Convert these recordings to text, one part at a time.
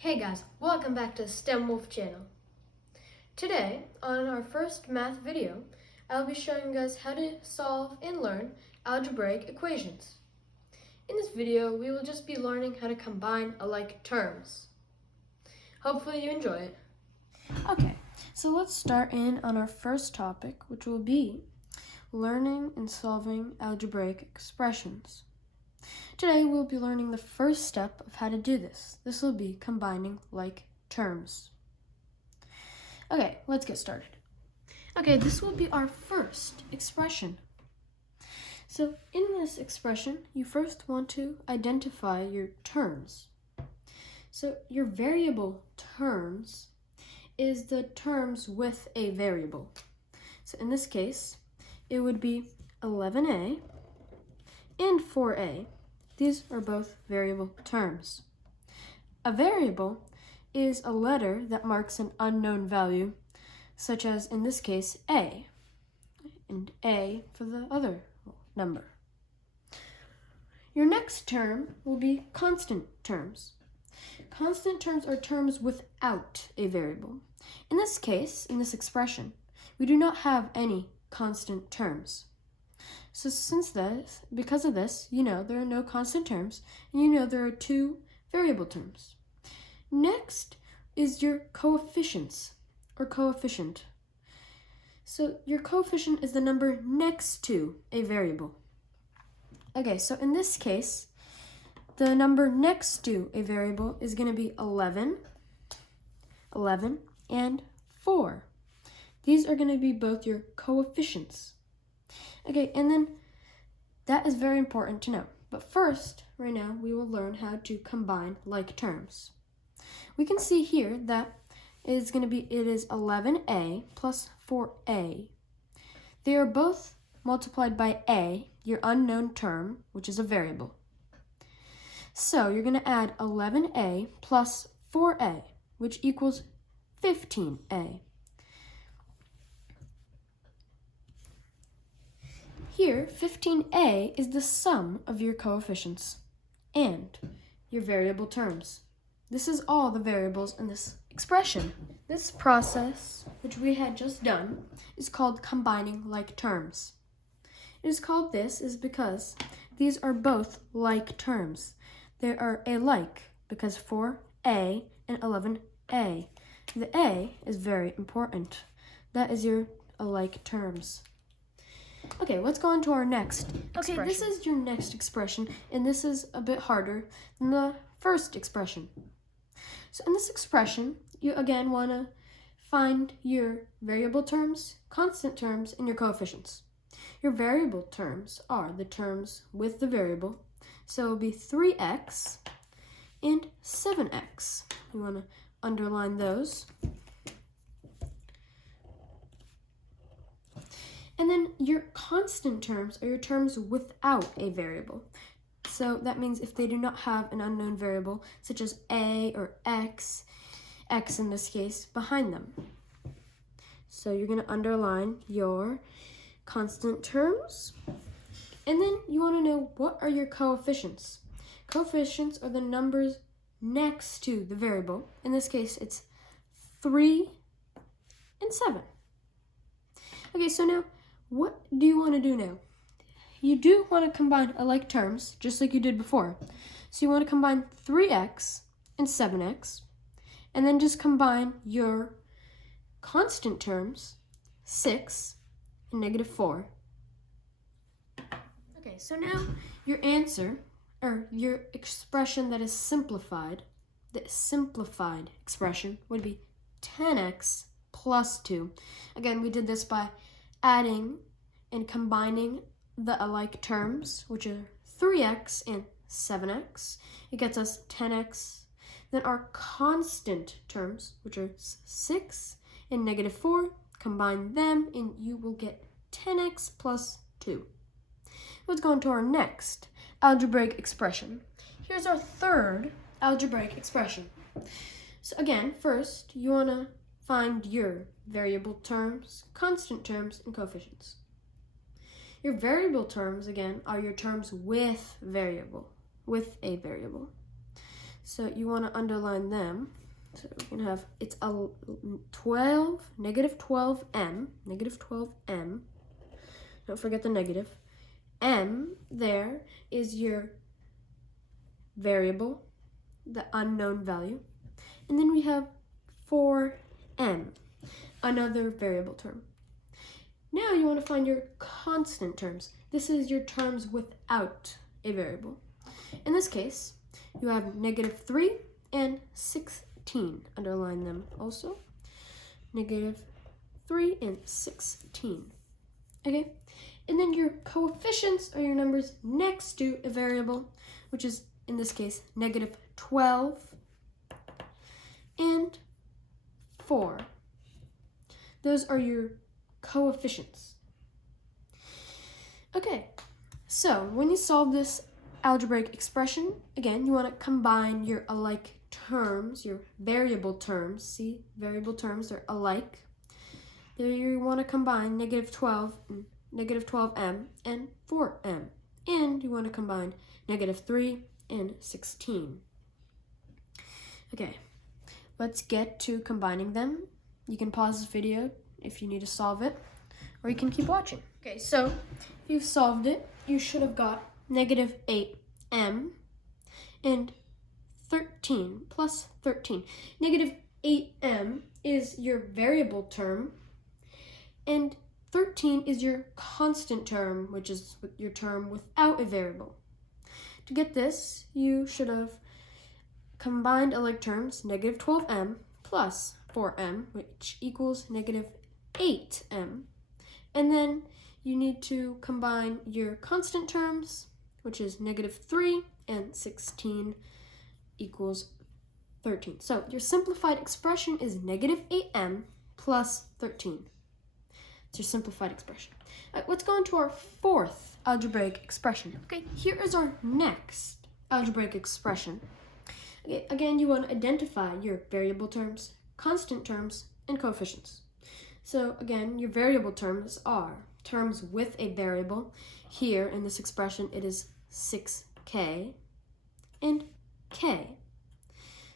Hey guys, welcome back to STEM Wolf channel. Today, on our first math video, I'll be showing you guys how to solve and learn algebraic equations. In this video, we will just be learning how to combine alike terms. Hopefully you enjoy it. Okay, so let's start in on our first topic, which will be learning and solving algebraic expressions. Today we'll be learning the first step of how to do this. This will be combining like terms. Okay, let's get started. Okay, this will be our first expression. So in this expression, you first want to identify your terms. So your variable terms is the terms with a variable. So in this case, it would be 11a and 4a. These are both variable terms. A variable is a letter that marks an unknown value, such as in this case a, and a for the other number. Your next term will be constant terms. Constant terms are terms without a variable. In this case, in this expression, we do not have any constant terms. So because of this, you know there are no constant terms, and you know there are two variable terms. Next is your coefficients, or coefficient. So your coefficient is the number next to a variable. Okay, so in this case, the number next to a variable is going to be 11, and 4. These are going to be both your coefficients. Okay, and then that is very important to know. But first, right now, we will learn how to combine like terms. We can see here that it is 11a plus 4a. They are both multiplied by a, your unknown term, which is a variable. So you're going to add 11a plus 4a, which equals 15a. Here, 15a is the sum of your coefficients and your variable terms. This is all the variables in this expression. This process, which we had just done, is called combining like terms. It is called this because these are both like terms. They are alike because 4a and 11a. The a is very important. That is your alike terms. Okay, let's go on to our next expression. Okay, this is your next expression, and this is a bit harder than the first expression. So in this expression, you again want to find your variable terms, constant terms, and your coefficients. Your variable terms are the terms with the variable, so it will be 3x and 7x. You want to underline those. And then your constant terms are your terms without a variable. So that means if they do not have an unknown variable, such as a or x in this case, behind them. So you're going to underline your constant terms. And then you want to know, what are your coefficients? Coefficients are the numbers next to the variable. In this case, it's 3 and 7. Okay, so now, what do you want to do now? You do want to combine alike terms, just like you did before. So you want to combine 3x and 7x, and then just combine your constant terms, 6 and -4. Okay, so now your answer, or your expression that is simplified, the simplified expression would be 10x plus 2. Again, we did this by adding and combining the alike terms, which are 3x and 7x. It gets us 10x. Then our constant terms, which are 6 and -4, combine them and you will get 10x plus 2. Let's go on to our next algebraic expression. Here's our third algebraic expression. So again, first you want to find your variable terms, constant terms, and coefficients. Your variable terms, again, are your terms with a variable. So you want to underline them. So we can have, it's a 12, negative 12m, negative 12m. Don't forget the negative. M there is your variable, the unknown value. And then we have 4m, another variable term. Now you want to find your constant terms. This is your terms without a variable. In this case, you have negative 3 and 16. Underline them also. Negative 3 and 16. Okay? And then your coefficients are your numbers next to a variable, which is, in this case, negative 12 and 4. Those are your coefficients. Okay, so when you solve this algebraic expression, again, you want to combine your alike terms, your variable terms. See, variable terms are alike. There you want to combine negative 12 and negative 12m and 4m. And you want to combine negative 3 and 16. Okay, let's get to combining them. You can pause this video if you need to solve it, or you can keep watching. Okay, so if you've solved it, you should have got negative 8m and 13 plus 13. Negative 8m is your variable term, and 13 is your constant term, which is your term without a variable. To get this, you should have combined alike terms, negative 12m plus 4m, which equals negative 8m. And then you need to combine your constant terms, which is negative 3 and 16 equals 13. So your simplified expression is negative 8m plus 13. It's your simplified expression. Let's go into our fourth algebraic expression. Okay, here is our next algebraic expression. Okay, again, you want to identify your variable terms, constant terms, and coefficients. So again, your variable terms are terms with a variable. Here in this expression, it is 6k and k.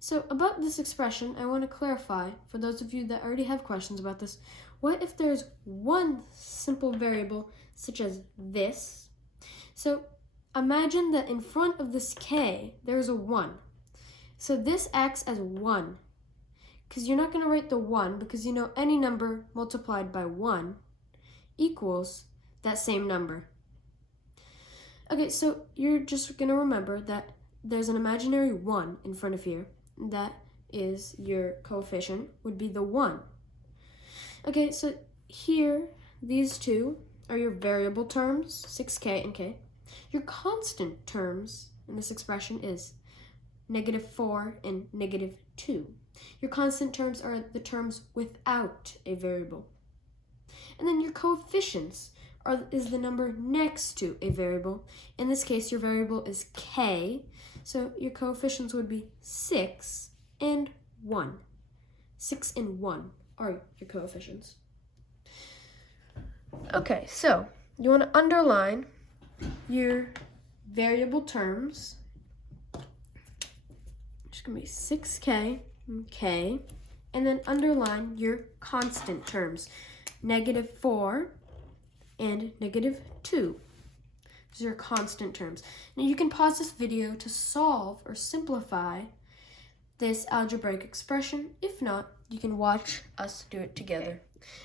So about this expression, I want to clarify, for those of you that already have questions about this, what if there's one simple variable, such as this? So imagine that in front of this k, there's a 1. So this acts as 1, because you're not going to write the 1, because you know any number multiplied by 1 equals that same number. Okay, so you're just going to remember that there's an imaginary 1 in front of here. That is your coefficient, would be the 1. Okay, so here, these two are your variable terms, 6k and k. Your constant terms in this expression is negative 4 and negative 2. Your constant terms are the terms without a variable. And then your coefficients is the number next to a variable. In this case, your variable is k, so your coefficients would be 6 and 1. 6 and 1 are your coefficients. Okay, so you want to underline your variable terms, which is going to be 6k and k, and then underline your constant terms, negative 4 and negative 2. These are your constant terms. Now you can pause this video to solve or simplify this algebraic expression. If not, you can watch us do it together.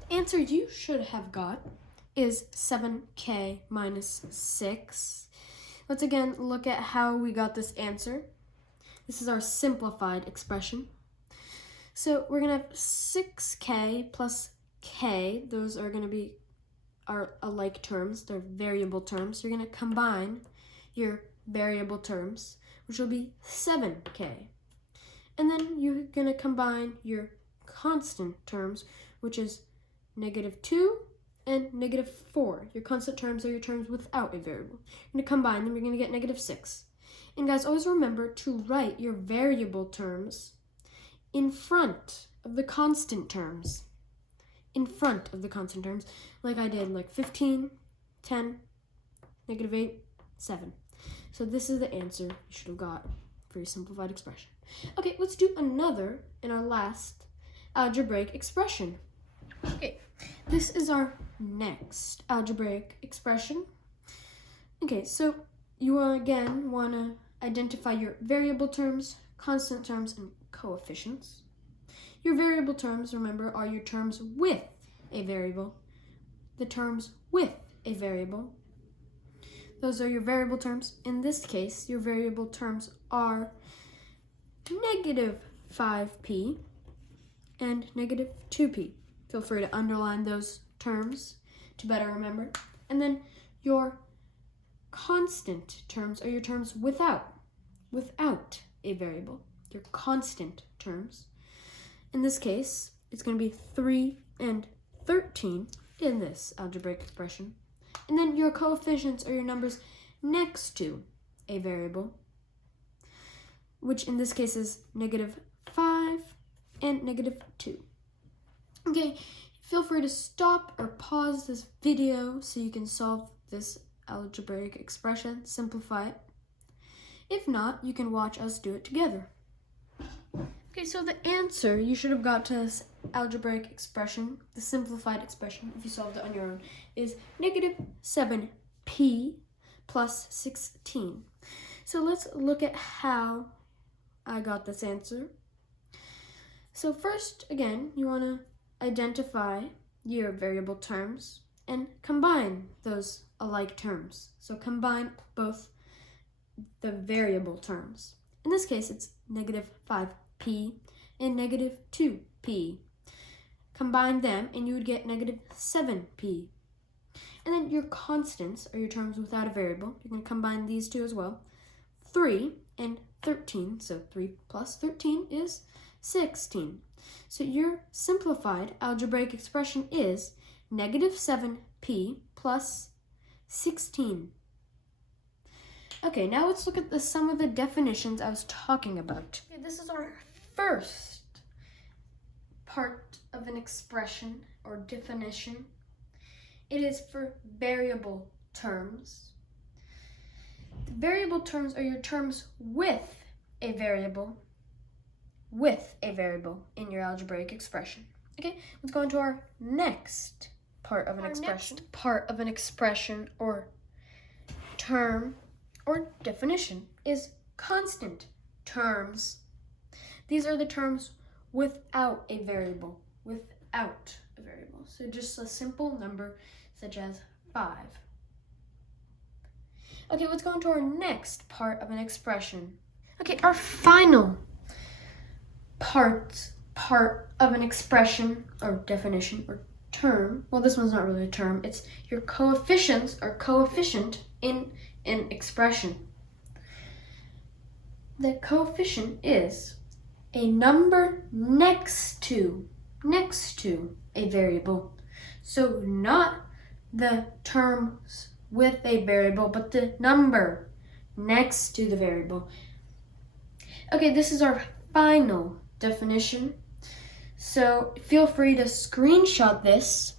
The answer you should have got is 7k minus 6. Let's again look at how we got this answer. This is our simplified expression. So we're going to have 6k plus k. Those are going to be our alike terms. They're variable terms. You're going to combine your variable terms, which will be 7k. And then you're going to combine your constant terms, which is negative 2 and negative 4. Your constant terms are your terms without a variable. You're going to combine them. You're going to get negative 6. And guys, always remember to write your variable terms in front of the constant terms. In front of the constant terms, like I did, like 15, 10, negative 8, 7. So this is the answer you should have got. very simplified expression. Okay, let's do another in our last algebraic expression. Okay, this is our next algebraic expression. Okay, so you again want to identify your variable terms, constant terms, and coefficients. Your variable terms, remember, are your terms with a variable. The terms with a variable. Those are your variable terms. In this case, your variable terms are negative 5p and negative 2p. Feel free to underline those terms to better remember. And then your constant terms are your terms without a variable. Your constant terms. In this case, it's going to be 3 and 13 in this algebraic expression. And then your coefficients are your numbers next to a variable, which in this case is negative 5 and negative 2. Okay, feel free to stop or pause this video so you can solve this algebraic expression, simplify it. If not, you can watch us do it together. Okay, so the answer you should have got to this algebraic expression, the simplified expression, if you solved it on your own, is negative 7p plus 16. So let's look at how I got this answer. So first, again, you want to identify your variable terms and combine those alike terms. So combine both the variable terms. In this case, it's negative 5p and negative 2p. Combine them and you would get negative 7p. And then your constants are your terms without a variable. You can combine these two as well. 3 and 13, so 3 plus 13 is 16. So your simplified algebraic expression is negative 7p plus 16. Okay, now let's look at some of the definitions I was talking about. Okay, this is our first part of an expression or definition. It is for variable terms. The variable terms are your terms with a variable in your algebraic expression. Okay, let's go into our next part of an expression. Next part of an expression or term or definition is constant terms. These are the terms without a variable. So just a simple number such as 5. Okay, let's go into our next part of an expression. Okay, our final part of an expression or definition or term. Well, this one's not really a term. It's your coefficients or coefficient in an expression. The coefficient is a number next to a variable. So not the terms with a variable, but the number next to the variable. Okay, this is our final definition. So feel free to screenshot this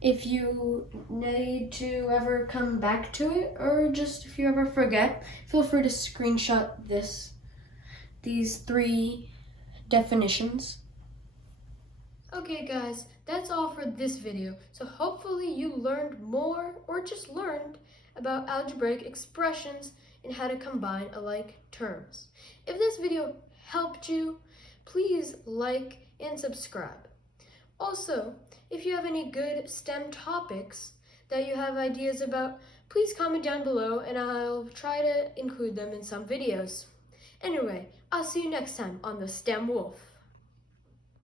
if you need to ever come back to it, or just if you ever forget, feel free to screenshot these 3 definitions. Okay guys, that's all for this video. So hopefully you learned more or just learned about algebraic expressions and how to combine alike terms. If this video helped you, please like and subscribe. Also, if you have any good STEM topics that you have ideas about, please comment down below and I'll try to include them in some videos. Anyway, I'll see you next time on the STEM Wolf.